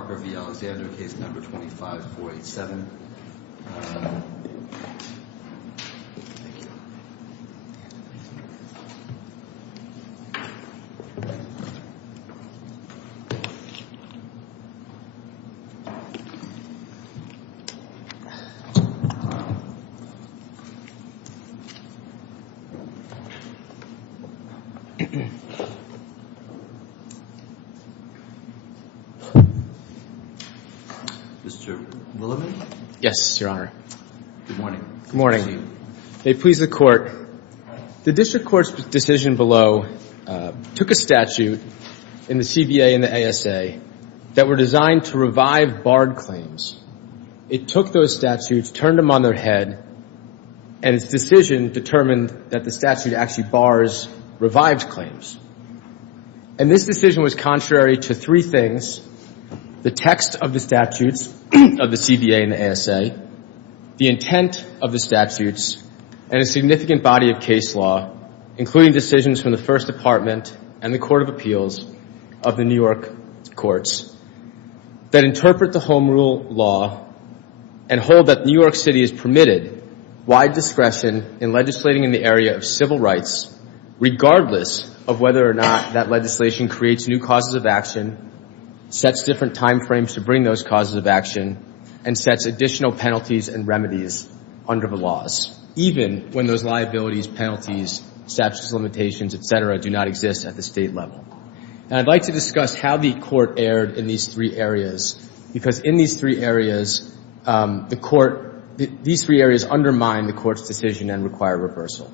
Parker v. Alexander, case number 25487. Mr. Williman? Yes, Your Honor. Good morning. Good morning. May it please the Court, the District Court's decision below took a statute in the CBA and the ASA that were designed to revive barred claims. It took those statutes, turned them on their head, and its decision determined that the statute actually bars revived claims. And this decision was contrary to three things: the text of the statutes of the CBA and the ASA, the intent of the statutes, and a significant body of case law, including decisions from the First Department and the Court of Appeals of the New York courts that interpret the Home Rule law and hold that New York City is permitted wide discretion in legislating in the area of civil rights, regardless of whether or not that legislation creates new causes of action, sets different time frames to bring those causes of action, and sets additional penalties and remedies under the laws, even when those liabilities, penalties, statutes of limitations, et cetera, do not exist at the state level. And I'd like to discuss how the Court erred in these three areas, because in these three areas, these three areas undermine the Court's decision and require reversal.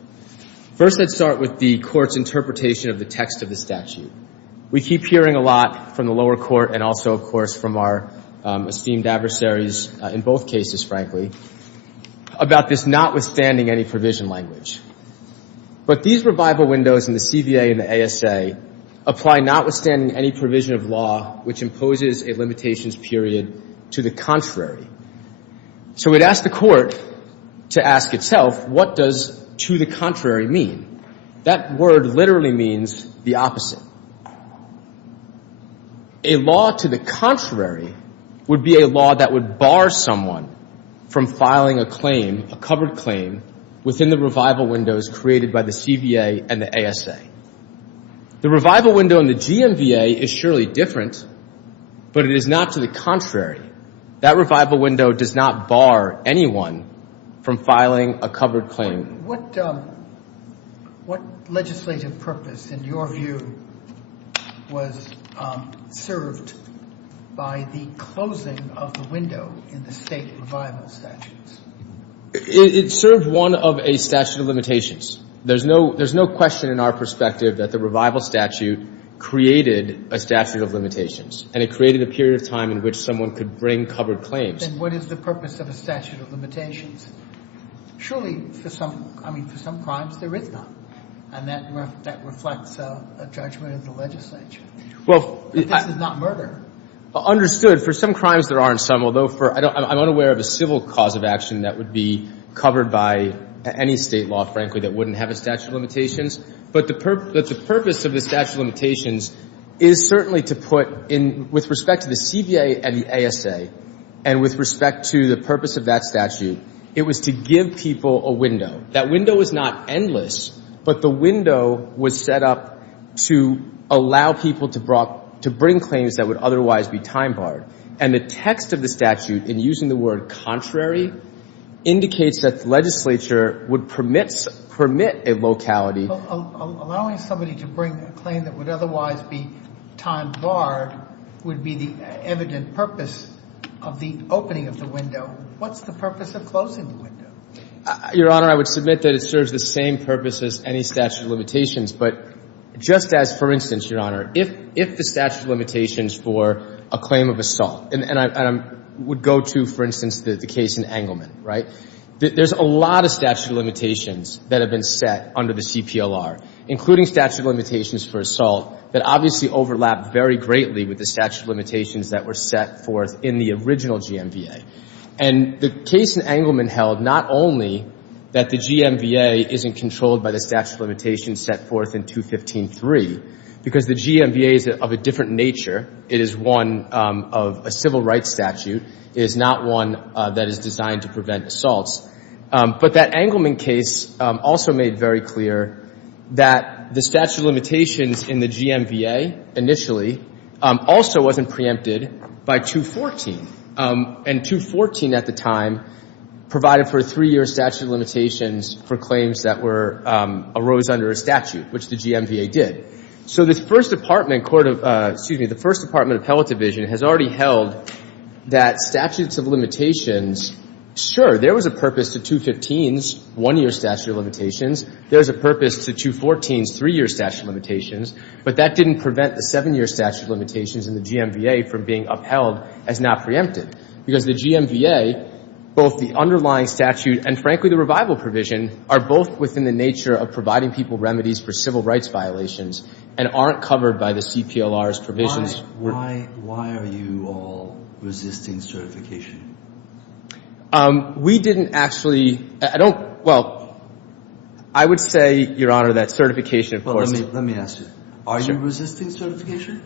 First, let's start with the Court's interpretation of the text of the statute. We keep hearing a lot from the lower court and also, of course, from our esteemed adversaries in both cases, frankly, about this notwithstanding any provision language. But these revival windows in the CBA and the ASA apply notwithstanding any provision of law which imposes a limitations period to the contrary. So we'd ask the Court to ask itself, what does to the contrary mean? That word literally means the opposite. A law to the contrary would be a law that would bar someone from filing a claim, a covered claim, within the revival windows created by the CBA and the ASA. The revival window in the GMVA is surely different, but it is not to the contrary. That revival window does not bar anyone from filing a covered claim. What legislative purpose, in your view, was served by the closing of the window in the state revival statutes? It served one of a statute of limitations. There's no question in our perspective that the revival statute created a statute of limitations, and it created a period of time in which someone could bring covered claims. Then what is the purpose of a statute of limitations? Surely, for some crimes there is none, and that reflects a judgment of the legislature. Well, but this is not murder. Understood. For some crimes there aren't some, although I'm unaware of a civil cause of action that would be covered by any state law, frankly, that wouldn't have a statute of limitations. But the purpose of the statute of limitations is certainly to put in, with respect to the CBA and the ASA, and with respect to the purpose of that statute, it was to give people a window. That window was not endless, but the window was set up to allow people to bring claims that would otherwise be time barred. And the text of the statute, in using the word contrary, indicates that the legislature would permit a locality. Allowing somebody to bring a claim that would otherwise be time barred would be the evident purpose of the opening of the window. What's the purpose of closing the window? Your Honor, I would submit that it serves the same purpose as any statute of limitations, but just as, for instance, Your Honor, if the statute of limitations for a claim of assault, and I would go to, for instance, the case in Engelman, right? There's a lot of statute of limitations that have been set under the CPLR, including statute of limitations for assault that obviously overlap very greatly with the statute of limitations that were set forth in the original GMVA. And the case in Engelman held not only that the GMVA isn't controlled by the statute of limitations set forth in 215.3, because the GMVA is of a different nature. It is one of a civil rights statute. It is not one that is designed to prevent assaults. But that Engelman case also made very clear that the statute of limitations in the GMVA initially also wasn't preempted by 214. And 214 at the time provided for a 3-year statute of limitations for claims that were arose under a statute, which the GMVA did. So this First Department the First Department Appellate Division has already held that statutes of limitations, sure, there was a purpose to 215's 1-year statute of limitations. There's a purpose to 214's 3-year statute of limitations, but that didn't prevent the 7-year statute of limitations in the GMVA from being upheld as not preempted, because the GMVA, both the underlying statute and, frankly, the revival provision, are both within the nature of providing people remedies for civil rights violations and aren't covered by the CPLR's provisions. Why are you all resisting certification? We didn't actually – I would say, Your Honor, that certification, of course – let me ask you. Are you resisting certification?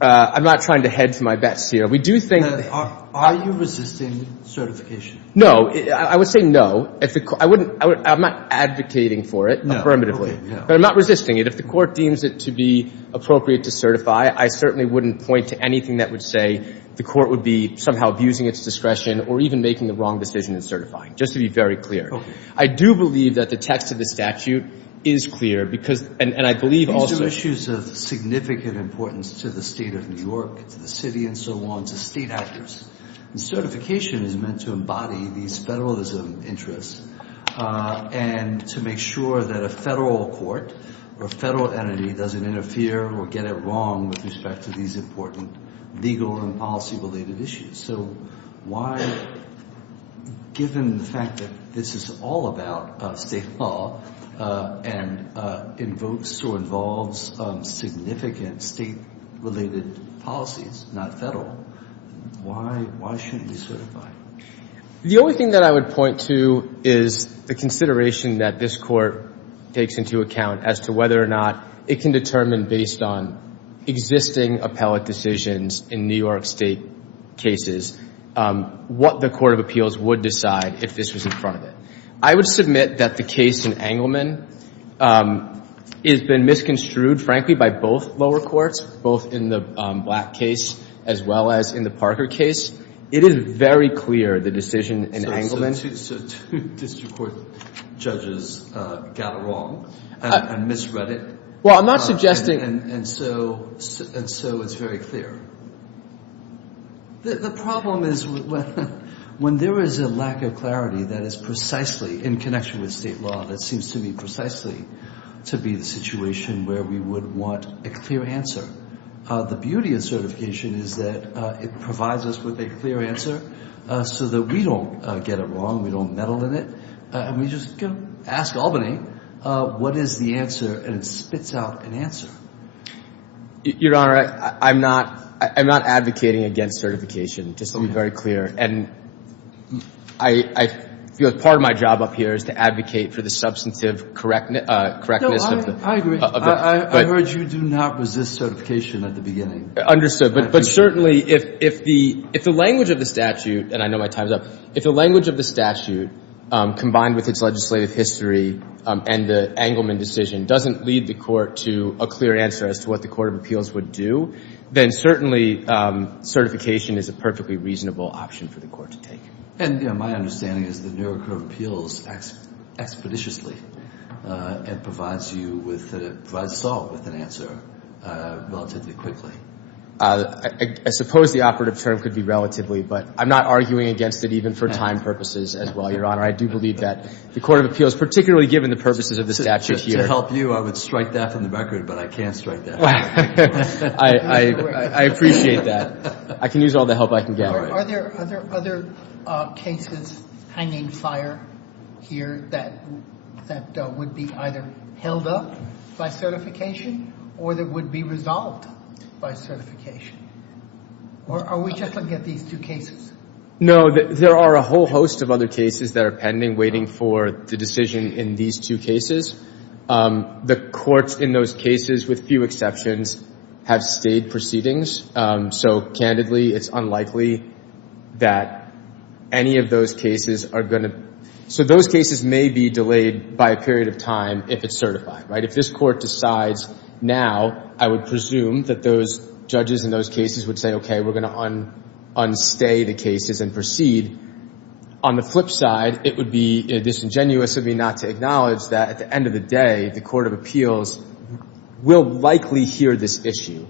I'm not trying to hedge my bets here. We do think are you resisting certification? No, I would say no. I'm not advocating for it affirmatively, okay, no. But I'm not resisting it. If the court deems it to be appropriate to certify, I certainly wouldn't point to anything that would say the court would be somehow abusing its discretion or even making the wrong decision in certifying, just to be very clear. Okay. I do believe that the text of the statute is clear because, and I believe also. These are issues of significant importance to the state of New York, to the city and so on, to state actors. And certification is meant to embody these federalism interests and to make sure that a federal court or a federal entity doesn't interfere or get it wrong with respect to these important legal and policy-related issues. So why, given the fact that this is all about state law and invokes or involves significant state-related policies, not federal, why shouldn't we certify? The only thing that I would point to is the consideration that this court takes into account as to whether or not it can determine based on existing appellate decisions in New York State cases what the Court of Appeals would decide if this was in front of it. I would submit that the case in Engelman has been misconstrued, frankly, by both lower courts, both in the Black case as well as in the Parker case. It is very clear, the decision in Engelman. So two district court judges got it wrong and misread it. Well, I'm not suggesting. And so it's very clear. The problem is when there is a lack of clarity that is precisely in connection with state law, that seems to me precisely to be the situation where we would want a clear answer. The beauty of certification is that it provides us with a clear answer so that we don't get it wrong, we don't meddle in it, and we just ask Albany what is the answer, and it spits out an answer. Your Honor, I'm not advocating against certification, just to be very clear. And I feel part of my job up here is to advocate for the substantive correctness of the. I agree. I heard you do not resist certification at the beginning. Understood, but certainly if the language of the statute, and I know my time's up, if the language of the statute combined with its legislative history and the Engelman decision doesn't lead the court to a clear answer as to what the Court of Appeals would do, then certainly certification is a perfectly reasonable option for the court to take. And my understanding is the New York Court of Appeals acts expeditiously and provides us all with an answer relatively quickly. I suppose the operative term could be relatively, but I'm not arguing against it even for time purposes as well, Your Honor. I do believe that the Court of Appeals, particularly given the purposes of the statute here. To help you, I would strike that from the record, but I can't strike that. I appreciate that. I can use all the help I can get. Are there other cases hanging fire here that would be either held up by certification or that would be resolved by certification? Or are we just looking at these two cases? No, there are a whole host of other cases that are pending waiting for the decision in these two cases. The courts in those cases, with few exceptions, have stayed proceedings. So candidly, it's unlikely that any of those cases are going to – so those cases may be delayed by a period of time if it's certified, right? If this court decides now, I would presume that those judges in those cases would say, okay, we're going to unstay the cases and proceed. On the flip side, it would be disingenuous of me not to acknowledge that at the end of the day, the Court of Appeals will likely hear this issue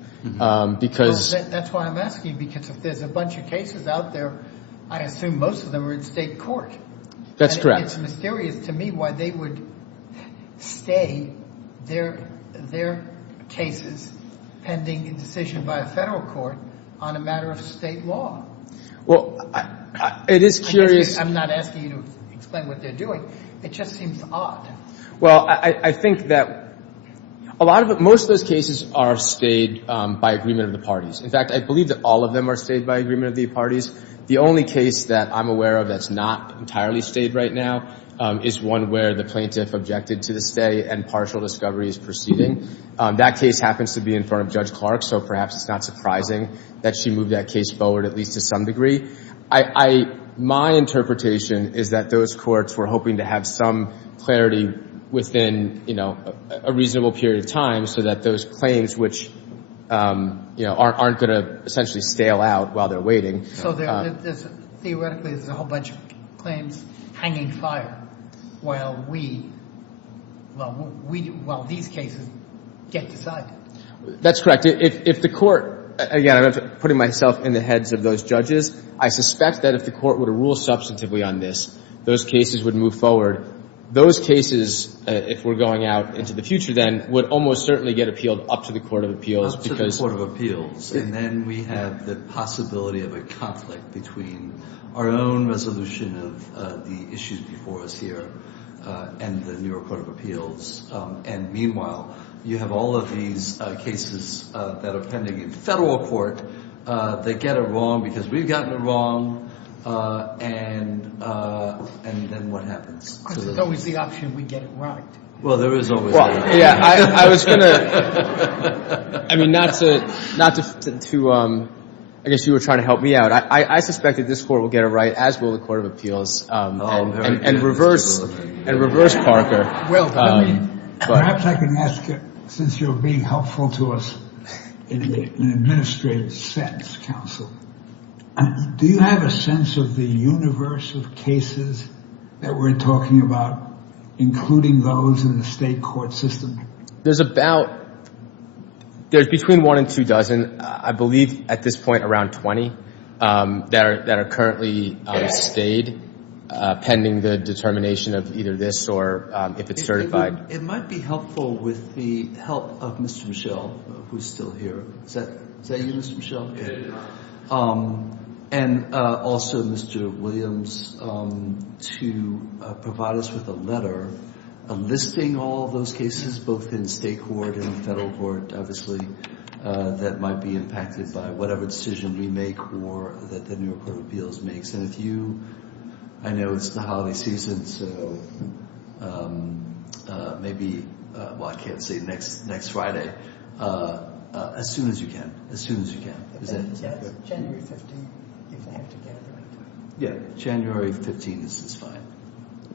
because well, that's why I'm asking, because if there's a bunch of cases out there, I assume most of them are in state court. That's correct. It's mysterious to me why they would stay their cases pending a decision by a federal court on a matter of state law. Well, it is curious. I'm not asking you to explain what they're doing. It just seems odd. Well, I think that most of those cases are stayed by agreement of the parties. In fact, I believe that all of them are stayed by agreement of the parties. The only case that I'm aware of that's not entirely stayed right now is one where the plaintiff objected to the stay and partial discovery is proceeding. That case happens to be in front of Judge Clarke, so perhaps it's not surprising that she moved that case forward, at least to some degree. My interpretation is that those courts were hoping to have some clarity within, a reasonable period of time so that those claims which, aren't going to essentially stale out while they're waiting. So theoretically, there's a whole bunch of claims hanging fire while these cases get decided. That's correct. If the court, again, I'm not putting myself in the heads of those judges, I suspect that if the court were to rule substantively on this, those cases would move forward. Those cases, if we're going out into the future then, would almost certainly get appealed up to the Court of Appeals. Up to the Court of Appeals. And then we have the possibility of a conflict between our own resolution of the issues before us here and the New York Court of Appeals. And meanwhile, you have all of these cases that are pending in federal court that get it wrong because we've gotten it wrong. And then what happens? Because there's always the option we get it right. Well, there is always that. Well, yeah, I was going to, I mean, not to, I guess you were trying to help me out. I suspect that this court will get it right, as will the Court of Appeals, and reverse Parker. Well done. Perhaps I can ask, since you're being helpful to us in an administrative sense, counsel, do you have a sense of the universe of cases that we're talking about, including those in the state court system? There's between 1 and 2 dozen, I believe at this point around 20, that are currently stayed, pending the determination of either this or if it's certified. It might be helpful with the help of Mr. Michel, who's still here. Is that you, Mr. Michel? And also Mr. Williams to provide us with a letter listing all of those cases, both in state court and federal court, obviously, that might be impacted by whatever decision we make or that the New York Court of Appeals makes. And if you, I know it's the holiday season, so maybe, I can't say next Friday, as soon as you can. Is that fair? January 15th, if they have to get it right. Yeah, January 15th is fine.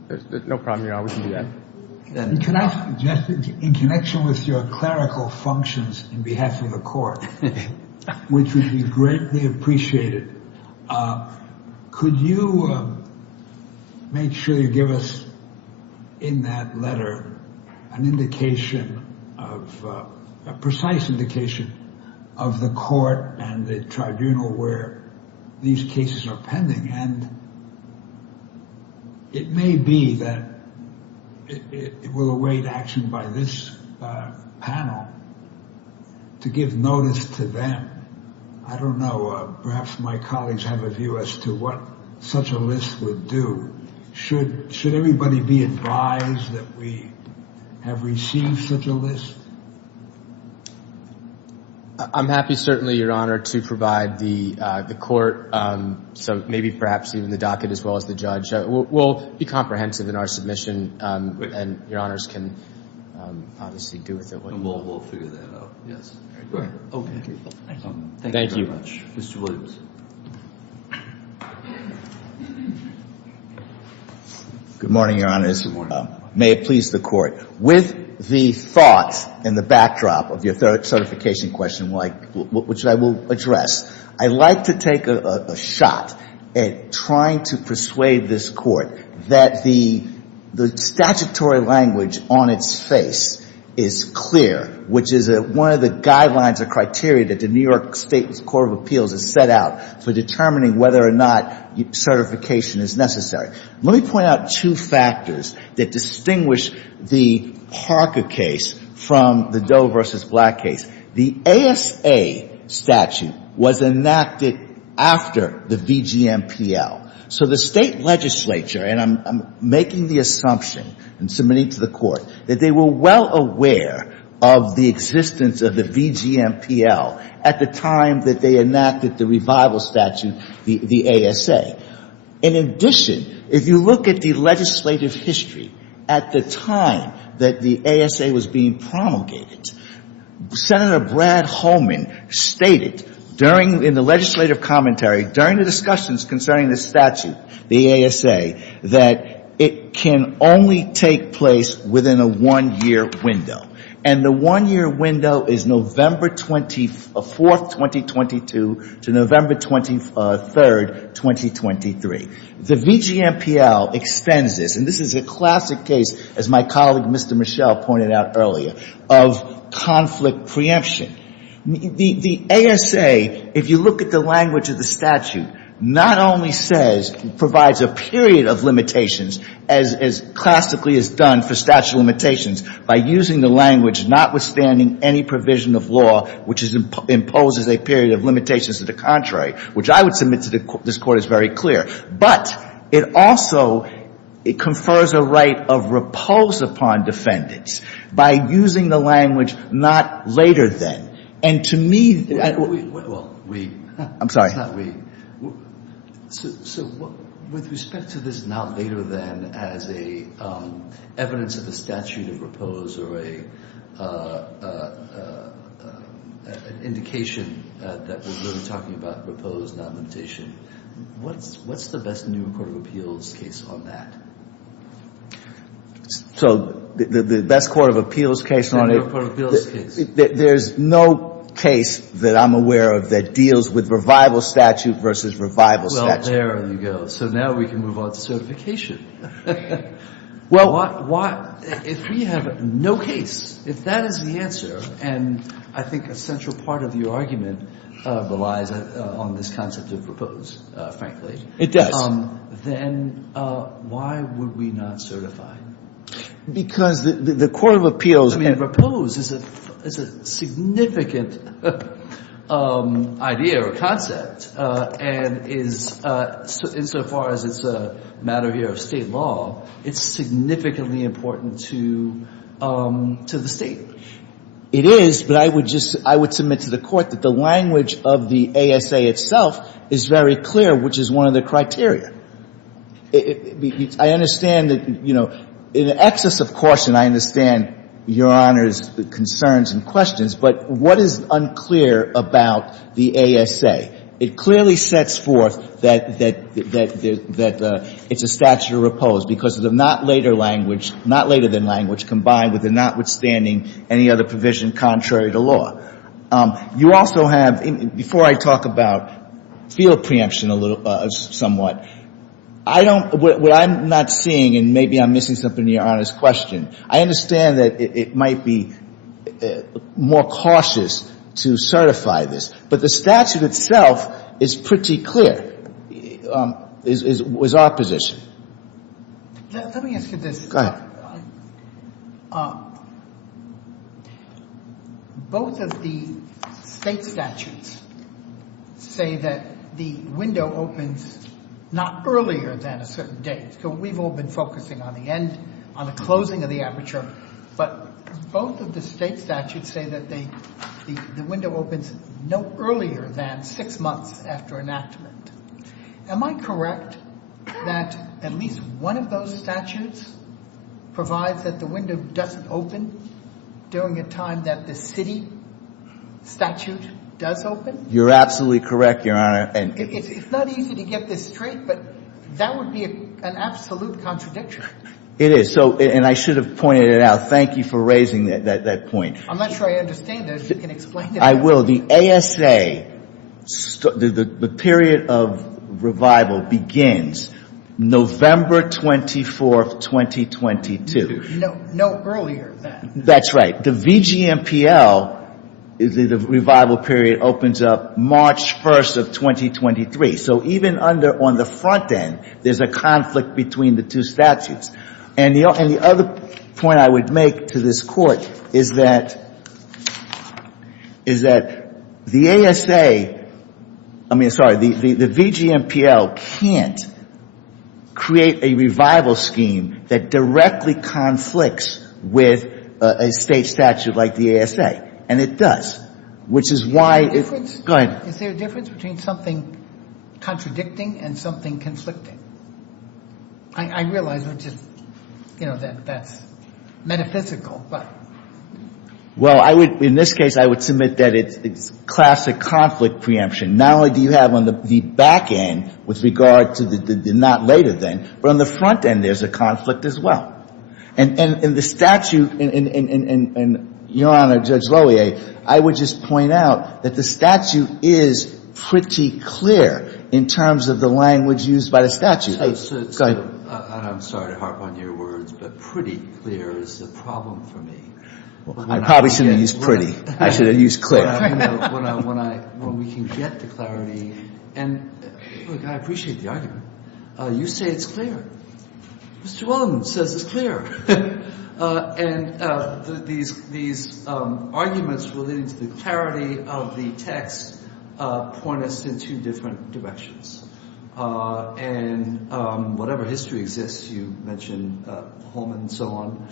There's no problem, Your Honor. We can do that. And can I suggest, in connection with your clerical functions in behalf of the court, which would be greatly appreciated, could you make sure you give us in that letter an indication of, a precise indication of the court and the tribunal where these cases are pending? And it may be that it will await action by this panel to give notice to them. I don't know, perhaps my colleagues have a view as to what such a list would do. Should everybody be advised that we have received such a list? I'm happy, certainly, Your Honor, to provide the court, so maybe perhaps even the docket as well as the judge. We'll be comprehensive in our submission, and Your Honors can obviously do with it what And we'll figure that out, yes. Sure. Okay. Thank Thank you you. very much. Mr. Williams. Good morning, Your Honors. Good morning. May it please the Court. With the thoughts and the backdrop of your third certification question, which I will address, I'd like to take a shot at trying to persuade this Court that the statutory language on its face is clear, which is one of the guidelines or criteria that the New York State Court of Appeals has set out for determining whether or not certification is necessary. Let me point out two factors that distinguish the Parker case from the Doe versus Black case. The ASA statute was enacted after the VGMPL. So the state legislature, and I'm making the assumption and submitting to the Court, that they were well aware of the existence of the VGMPL at the time that they enacted the revival statute, the ASA. In addition, if you look at the legislative history at the time that the ASA was being promulgated, Senator Brad Holman stated in the legislative commentary, during the discussions concerning the statute, the ASA, that it can only take place within a 1-year window. And the 1-year window is November 24th, 2022 to November 23rd, 2023. The VGMPL extends this, and this is a classic case, as my colleague Mr. Michel pointed out earlier, of conflict preemption. The ASA, if you look at the language of the statute, not only provides a period of limitations, as classically is done for statute of limitations, by using the language notwithstanding any provision of law which imposes a period of limitations to the contrary, which I would submit to this Court is very clear. But it also confers a right of repose upon defendants by using the language not later than. And to me, I'm sorry. It's not we. So with respect to this not later than as a evidence of a statute of repose or an indication that we're really talking about repose, not limitation, what's the best New York Court of Appeals case on that? So the best Court of Appeals case on it? New York Court of Appeals case. There's no case that I'm aware of that deals with revival statute versus revival statute. Well, there you go. So now we can move on to certification. Well, why, if we have no case, if that is the answer, and I think a central part of your argument relies on this concept of repose, frankly. It does. Then why would we not certify? Because the Court of Appeals. I mean, repose is a significant idea or concept, and is insofar as it's a matter here of state law, it's significantly important to the state. It is, but I would submit to the Court that the language of the ASA itself is very clear, which is one of the criteria. I understand that, in excess of caution, I understand Your Honor's concerns and questions, but what is unclear about the ASA? It clearly sets forth that it's a statute of repose because of the not later than language combined with the notwithstanding any other provision contrary to law. You also have, before I talk about field preemption somewhat, what I'm not seeing, and maybe I'm missing something in Your Honor's question, I understand that it might be more cautious to certify this, but the statute itself is pretty clear, was our position. Let me ask you this. Go ahead. Both of the state statutes say that the window opens not earlier than a certain date. So we've all been focusing on the closing of the aperture, but both of the state statutes say that the window opens no earlier than 6 months after enactment. Am I correct that at least one of those statutes provides that the window doesn't open during a time that the city statute does open? You're absolutely correct, Your Honor. And It's not easy to get this straight, but that would be an absolute contradiction. it is. So, and I should have pointed it out. Thank you for raising that point. I'm not sure I understand it. If you can explain it. I will. The ASA, the period of revival begins November 24th, 2022. No earlier than. That's right. The VGMPL, the revival period opens up March 1st of 2023. So even on the front end, there's a conflict between the two statutes. And the other point I would make to this court is that the ASA, the VGMPL can't create a revival scheme that directly conflicts with a state statute like the ASA. And it does, which is why go ahead. Is there a difference between something contradicting and something conflicting? I realize we're just, that's metaphysical, but. Well, in this case, I would submit that it's classic conflict preemption. Not only do you have on the back end with regard to the not later than, but on the front end there's a conflict as well. And the statute, and Your Honor, Judge Lohier, I would just point out that the statute is pretty clear in terms of the language used by the statute. Go ahead. And I'm sorry to harp on your words, but pretty clear is the problem for me. I probably shouldn't have used pretty. I should have used clear. When we can get to clarity, and look, I appreciate the argument. You say it's clear. Mr. Williams says it's clear. These arguments relating to the clarity of the text point us in two different directions. Whatever history exists, you mentioned Holman and so on.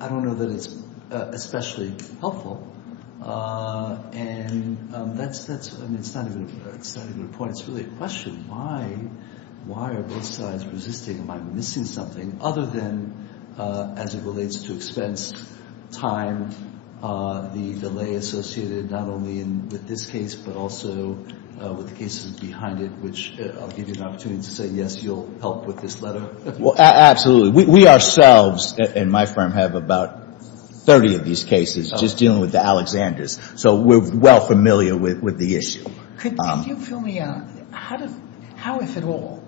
I don't know that it's especially helpful. That's. I mean, it's not even a point. It's really a question. Why are both sides resisting? Am I missing something other than as it relates to expense, time, the delay associated not only with this case but also with the cases behind it, which I'll give you an opportunity to say, yes, you'll help with this letter? Well, absolutely. We ourselves in my firm have about 30 of these cases just dealing with the Alexanders. So we're well familiar with the issue. Could you fill me out? How, if at all,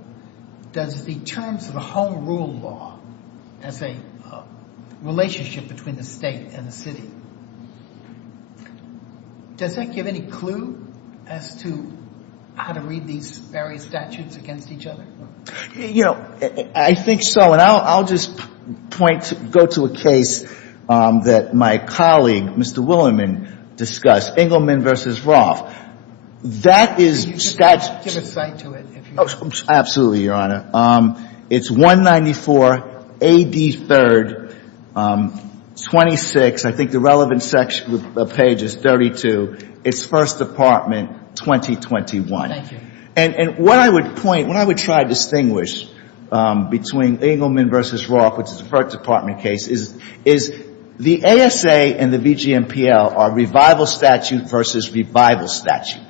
does the terms of the home rule law as a relationship between the state and the city, does that give any clue as to how to read these various statutes against each other? I think so, and I'll just go to a case that my colleague, Mr. Willerman, discussed, Engelman versus Roth. That is statute. Give a cite to it, if you absolutely, Your Honor. It's 194 AD 3rd, 26. I think the relevant section page is 32. It's First Department, 2021. Thank you. And what I would try to distinguish between Engelman versus Roth, which is a First Department case, is the ASA and the VGMPL are revival statute versus revival statute.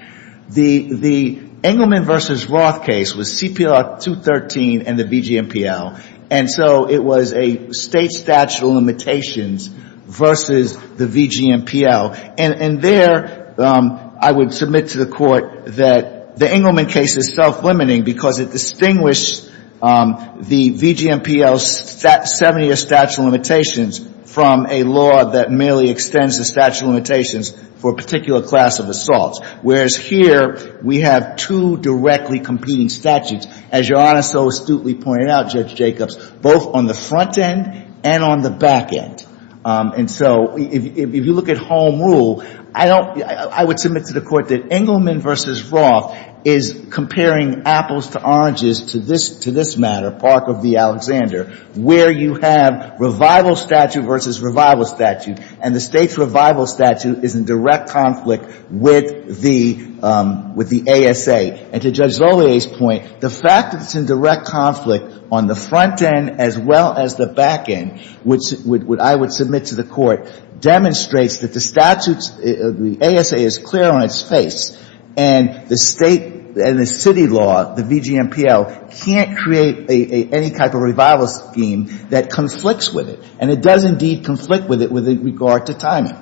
The Engelman versus Roth case was CPLR 213 and the VGMPL, and so it was a state statute of limitations versus the VGMPL. And there, I would submit to the court that the Engelman case is self-limiting because it distinguished the VGMPL's 7-year statute of limitations from a law that merely extends the statute of limitations for a particular class of assaults. Whereas here, we have two directly competing statutes, as Your Honor so astutely pointed out, Judge Jacobs, both on the front end and on the back end. And so if you look at home rule, I would submit to the court that Engelman versus Roth is comparing apples to oranges to this matter, Parker v. Alexander, where you have revival statute versus revival statute, and the state's revival statute is in direct conflict with the ASA. And to Judge Zolier's point, the fact that it's in direct conflict on the front end as well as the back end, which I would submit to the court, demonstrates that the statutes, the ASA is clear on its face, and the state and the city law, the VGMPL, can't create any type of revival scheme that conflicts with it. And it does indeed conflict with it with regard to timing.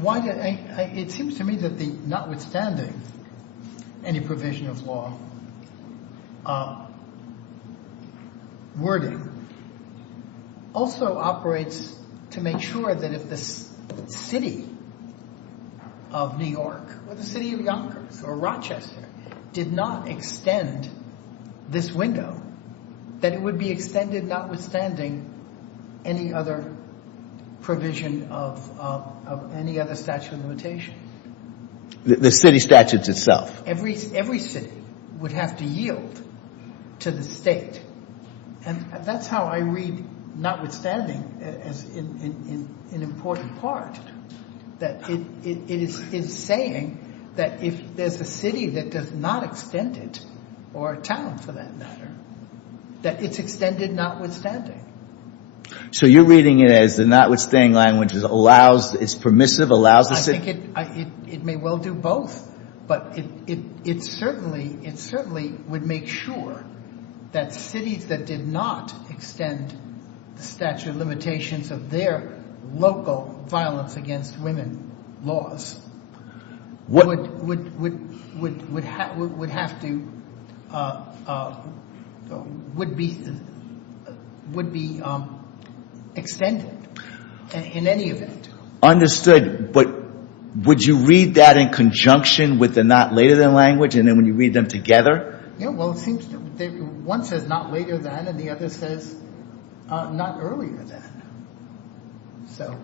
Why do it seems to me that the notwithstanding any provision of law wording also operates to make sure that if the city of New York or the city of Yonkers or Rochester did not extend this window, that it would be extended notwithstanding any other provision of any other statute of limitation. The city statutes itself. Every city would have to yield to the state. And that's how I read notwithstanding as in important part, that it is saying that if there's a city that does not extend it, or a town for that matter, that it's extended notwithstanding. So you're reading it as the notwithstanding language is permissive, allows the city? I think it may well do both, but it certainly would make sure that cities that did not extend the statute of limitations of their local violence against women laws would be extended in any event. Understood, but would you read that in conjunction with the not later than language, and then when you read them together? Yeah, well, it seems one says not later than, and the other says not earlier than. So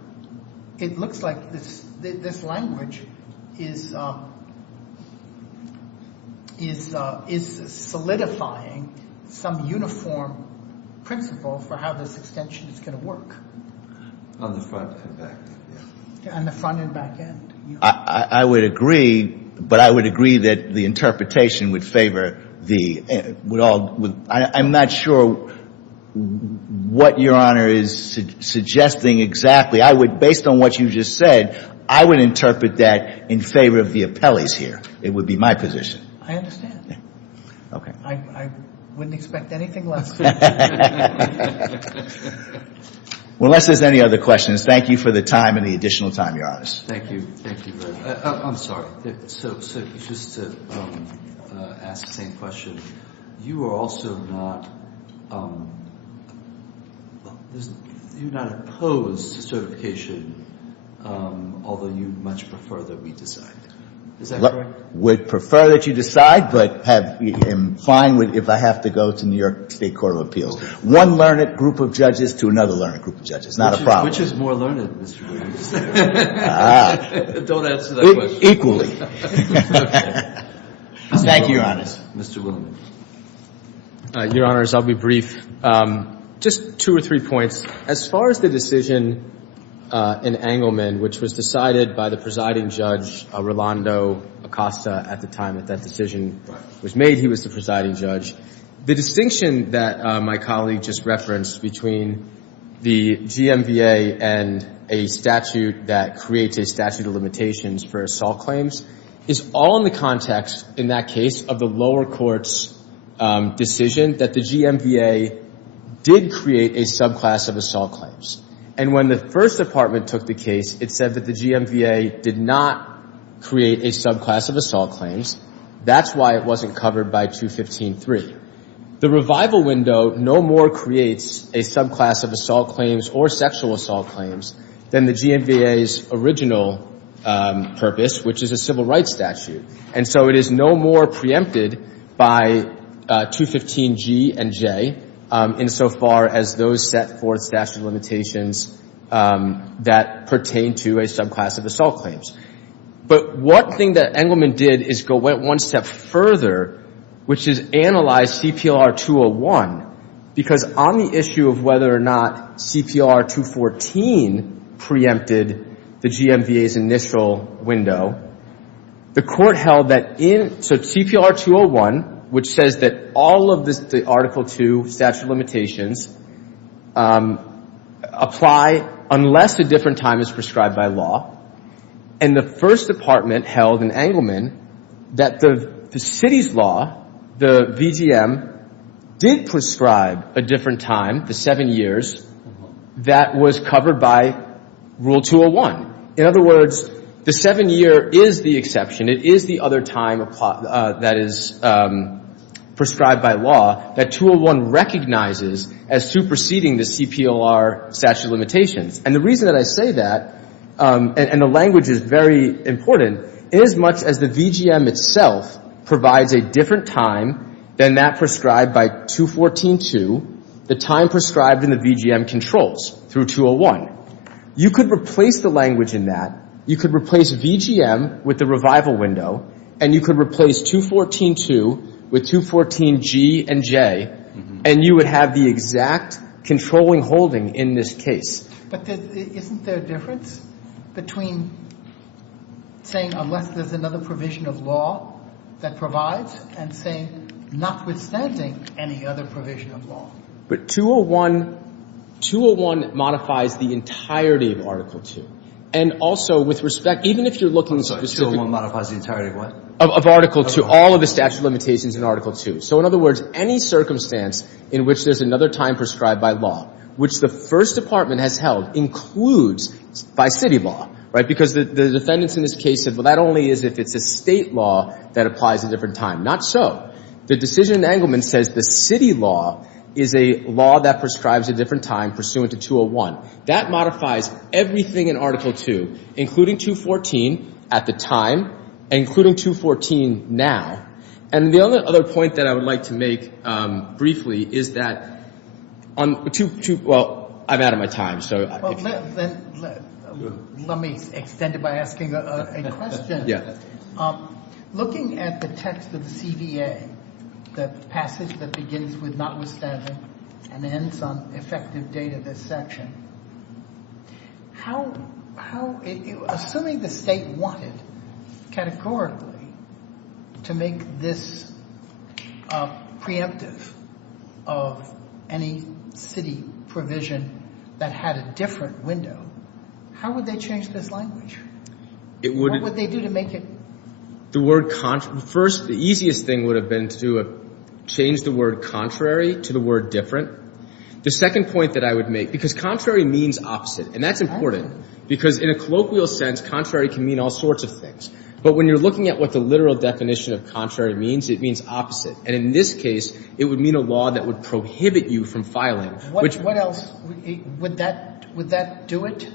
it looks like this language is solidifying some uniform principle for how this extension is going to work. On the front and back, yeah. On the front and back end. I would agree, but I would agree that the interpretation would favor I'm not sure what Your Honor is suggesting exactly. Based on what you just said, I would interpret that in favor of the appellees here. It would be my position. I understand. Yeah. Okay. I wouldn't expect anything less. Well, unless there's any other questions, thank you for the time and the additional time, Your Honor. Thank you very much. I'm sorry. So just to ask the same question, you are also not you're not opposed to certification, although you much prefer that we decide. Is that correct? Would prefer that you decide, but am fine with if I have to go to New York State Court of Appeals. One learned group of judges to another learned group of judges. Not a problem. Which is more learned, Mr. Williams? Don't answer that question. Equally. Okay. Thank you, Your Honor. Mr. Williams. Your Honors, I'll be brief. Just 2 or 3 points. As far as the decision in Engelman, which was decided by the presiding judge, Rolando Acosta, at the time that decision was made, he was the presiding judge. The distinction that my colleague just referenced between the GMVA and a statute that creates a statute of limitations for assault claims is all in the context, in that case, of the lower court's decision that the GMVA did create a subclass of assault claims. And when the first department took the case, it said that the GMVA did not create a subclass of assault claims. That's why it wasn't covered by 215.3. The revival window no more creates a subclass of assault claims or sexual assault claims than the GMVA's original purpose, which is a civil rights statute. And so it is no more preempted by 215G and J, insofar as those set forth statute of limitations that pertain to a subclass of assault claims. But one thing that Engelman did is went one step further, which is analyze CPLR 201, because on the issue of whether or not CPLR 214 preempted the GMVA's initial window, the court held that so CPLR 201, which says that all of the Article 2 statute of limitations apply unless a different time is prescribed by law. And the First Department held in Engelman that the city's law, the VGM, did prescribe a different time, the 7 years, that was covered by Rule 201. In other words, the 7-year is the exception. It is the other time that is prescribed by law that 201 recognizes as superseding the CPLR statute of limitations. And the reason that I say that, and the language is very important, inasmuch as the VGM itself provides a different time than that prescribed by 214.2, the time prescribed in the VGM controls through 201. You could replace the language in that. You could replace VGM with the revival window, and you could replace 214.2 with 214G and J, and you would have the exact controlling holding in this case. But isn't there a difference between saying unless there's another provision of law that provides and saying notwithstanding any other provision of law? But 201 modifies the entirety of Article 2. And also, with respect, even if you're looking specifically... 201 modifies the entirety of what? Of Article 2, all of the statute of limitations in Article 2. So in other words, any circumstance in which there's another time prescribed by law, which the First Department has held, includes by city law, right? Because the defendants in this case said, well, that only is if it's a state law that applies a different time. Not so. The decision in Engelman says the city law is a law that prescribes a different time pursuant to 201. That modifies everything in Article 2, including 214 at the time, and including 214 now. And the other point that I would like to make briefly is that well, I'm out of my time, so... Well, let me extend it by asking a question. Yeah. Looking at the text of the CVA, the passage that begins with notwithstanding and ends on effective date of this section, assuming the state wanted categorically to make this preemptive of any city provision that had a different window, how would they change this language? What would they do to make it? The word first, the easiest thing would have been to change the word contrary to the word different. The second point that I would make, because contrary means opposite, and that's important, because in a colloquial sense, contrary can mean all sorts of things. But when you're looking at what the literal definition of contrary means, it means opposite. And in this case, it would mean a law that would prohibit you from filing. What else? Would that do it?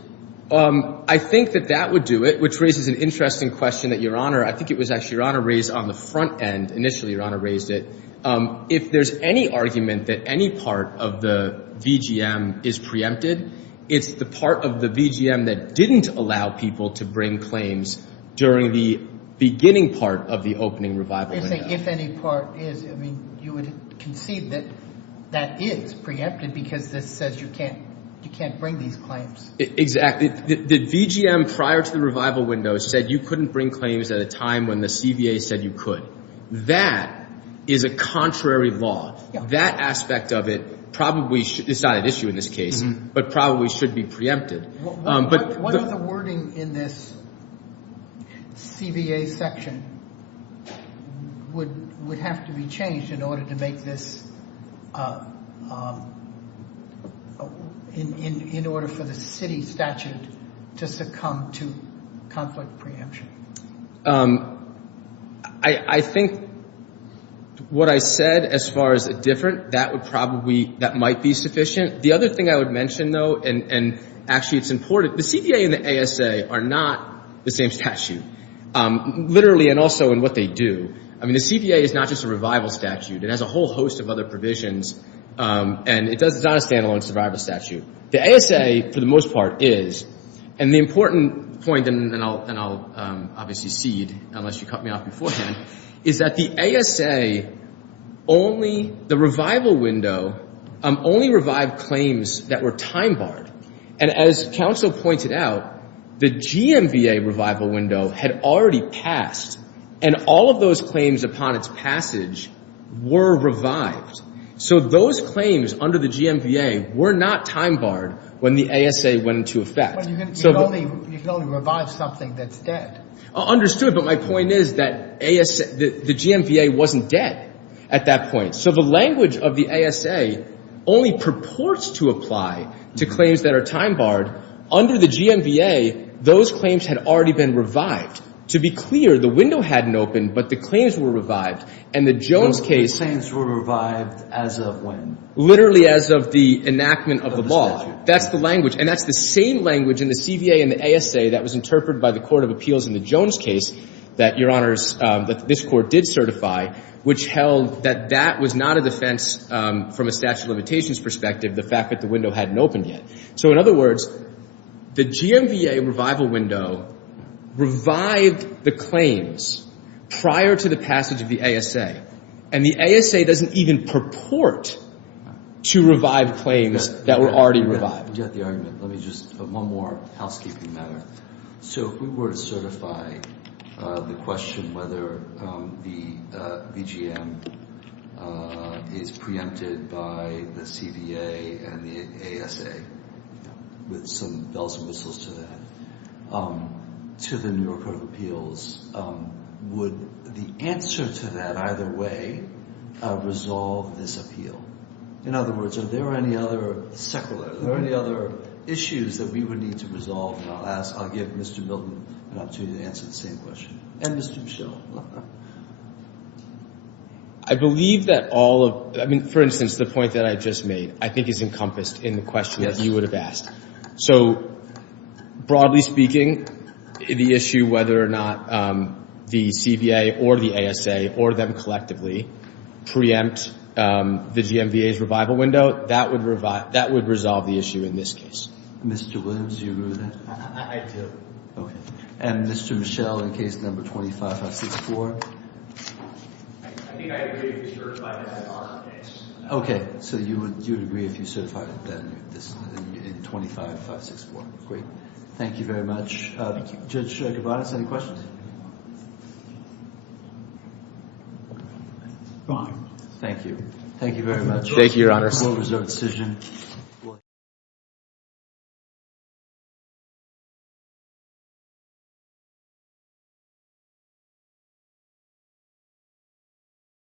I think that would do it, which raises an interesting question that Your Honor, I think it was actually Your Honor raised on the front end. Initially, Your Honor raised it. If there's any argument that any part of the VGM is preempted, it's the part of the VGM that didn't allow people to bring claims during the beginning part of the opening revival window. You're saying if any part is, I mean, you would concede that that is preempted because this says you can't bring these claims. Exactly. The VGM prior to the revival window said you couldn't bring claims at a time when the CVA said you could. That is a contrary law. Yeah. That aspect of it probably it's not an issue in this case, but probably should be preempted. What are the wording in this CVA section would have to be changed in order to make this in order for the city statute to succumb to conflict preemption? I think what I said as far as different, that might be sufficient. The other thing I would mention, though, and actually it's important, the CVA and the ASA are not the same statute, literally and also in what they do. I mean, the CVA is not just a revival statute. It has a whole host of other provisions, and it's not a standalone survival statute. The ASA, for the most part, is, and the important point, and I'll obviously cede unless you cut me off beforehand, is that the ASA the revival window only revived claims that were time barred. And as counsel pointed out, the GMVA revival window had already passed, and all of those claims upon its passage were revived. So those claims under the GMVA were not time barred when the ASA went into effect. Well, you can only revive something that's dead. Understood, but my point is that the GMVA wasn't dead at that point. So the language of the ASA only purports to apply to claims that are time barred. Under the GMVA, those claims had already been revived. To be clear, the window hadn't opened, but the claims were revived. And the Jones case... The claims were revived as of when? Literally as of the enactment of the law. Statute. That's the language. And that's the same language in the CVA and the ASA that was interpreted by the Court of Appeals in the Jones case that, Your Honors, that this Court did certify, which held that that was not a defense from a statute of limitations perspective, the fact that the window hadn't opened yet. So in other words, the GMVA revival window revived the claims prior to the passage of the ASA. And the ASA doesn't even purport to revive claims that were already revived. You got the argument. Let me just, one more housekeeping matter. So if we were to certify the question whether the VGM is preempted by the CVA and the ASA, with some bells and whistles to that, to the New York Court of Appeals, would the answer to that either way resolve this appeal? In other words, are there any other issues that we would need to resolve? And I'll give Mr. Milton an opportunity to answer the same question. And Mr. Michel. I believe that for instance, the point that I just made, I think is encompassed in the question that you would have asked. So, broadly speaking, the issue whether or not the CVA or the ASA or them collectively preempt the GMVA's revival window, that would resolve the issue in this case. Mr. Williams, do you agree with that? I do. Okay. And Mr. Michel, in case number 25564? I think I agree if you certify that in our case. Okay, so you would agree if you certified it then in 25564. Great. Thank you very much. Thank you. Judge Gavanis, any questions? Fine. Thank you. Thank you very much. Thank you, Your Honors. Court reserved decision.